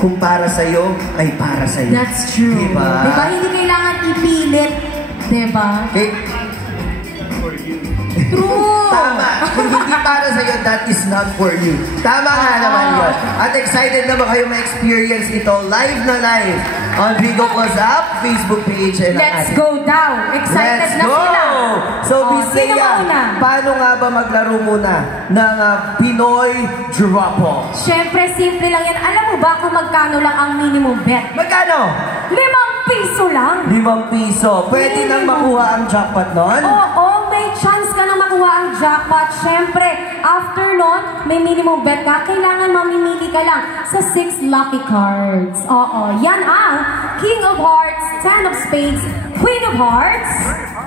kung para sa'yo, ay para sa'yo. That's true. Diba? Diba? Hindi kailangan ipilit. Diba? Okay. True! Tama. Kung hindi para sa'yo, that is not for you. Tama nga naman yun. At excited na ba kayo ma-experience ito live na live on Bigo Plus app, Facebook page, and Let's go down. Excited na sila. So, Bisaya, paano nga ba maglaro muna ng Pinoy Drop-Off? Siyempre, simple lang yan. Alam mo ba kung magkano lang ang minimum bet? Magkano? 5 piso lang. 5 piso. Pwede nang makuha ang jackpot nun? Oo, may chance ka na makuha ang jackpot. Siyempre, after nun, may minimum bet ka. Kailangan mamimili ka lang sa 6 lucky cards. Oo, yan ang King of Hearts, 10 of Spades, Queen of Hearts,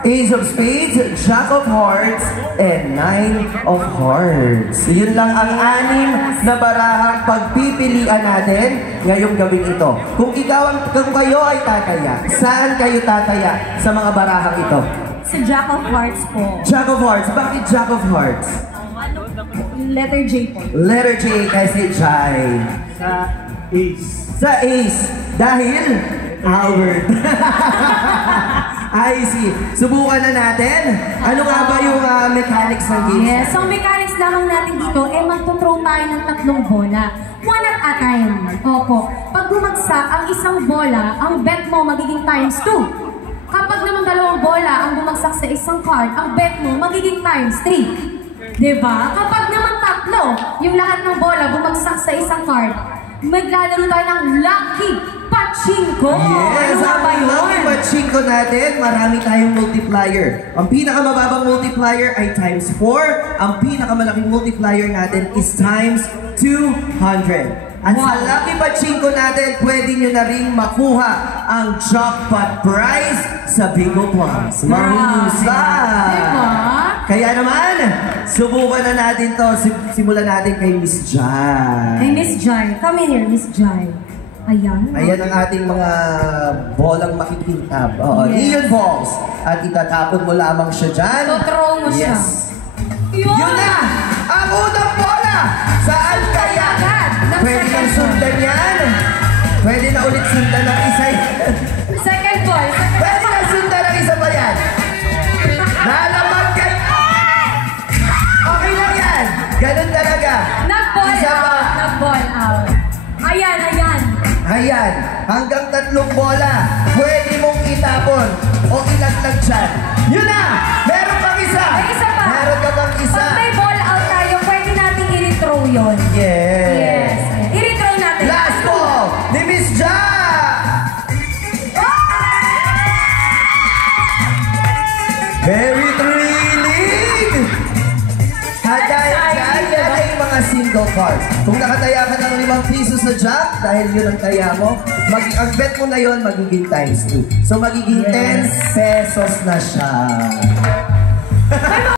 Ace of Spades, Jack of Hearts, and 9 of Hearts. Yun lang ang 6 na barahang pagpipilian natin ngayong gabing ito. Kung kayo ay tataya, saan kayo tataya sa mga barahang ito? sa Jack of Hearts po. Jack of Hearts. Bakit Jack of Hearts? Letter J po. Letter J kasi Jai. Sa Ace. Sa Ace. Dahil Albert. I see. Subukan na natin. Ano nga ba yung mechanics ng game? Yes, so mechanics lamang natin dito, magtuthrow tayo ng 3 bola. One at a time. Opo. Pag bumagsak ang isang bola, ang bet mo magiging times 2. Kapag naman 2 bola ang bumagsak sa isang card, ang bet mo magiging times 3. Diba? Kapag naman 3, yung lahat ng bola bumagsak sa isang card, maglalaro tayo ng Lucky Pachinko! Yes! Ang Lucky Pachinko natin, marami tayong multiplier. Ang pinakamababang multiplier ay times 4. Ang pinakamalaking multiplier natin is times 200. At sa Lucky Pachinko natin, pwede nyo na rin makuha ang jackpot prize sa Bigo Plus. Mahusay! Diba? Kaya naman, subukan na natin to. Simulan natin kay Miss Jai. Kay Miss Jai. Come in here, Miss Jai. Ayan. Ayan ang ating mga bolang makikintab. Oo, Yes. Neon balls. At itatapon mo lamang siya dyan. Tuthrow mo siya. Yes. Yun na! Ang unang bola! Saan kaya? Pwede nang sundan yan. Pwede na ulit sundan ng isa yan. Second ball. Pwede na sundan ng isa pa yan. Nalaman kayo. Okay lang yan. Ganun talaga. Nag-ball Isa pa. out. Nag-ball out. Ayan, ayan. Ayan, hanggang 3 bola, pwede mong itapon o ilaglag dyan. Yun na! Meron pang isa! May isa pa. Meron ka pang isa. Pag may ball out tayo, pwede natin i-throw yun. Yes. Yes. I-throw natin. Last ball ni Miss Ja! Very thrilling! At dahil dyan, yan ay mga single card. Kung nakataya ka ng 5 piso sa jack, dahil yun ang taya mo, ang bet mo na yun, magiging times 2. So magiging 10 pesos na siya.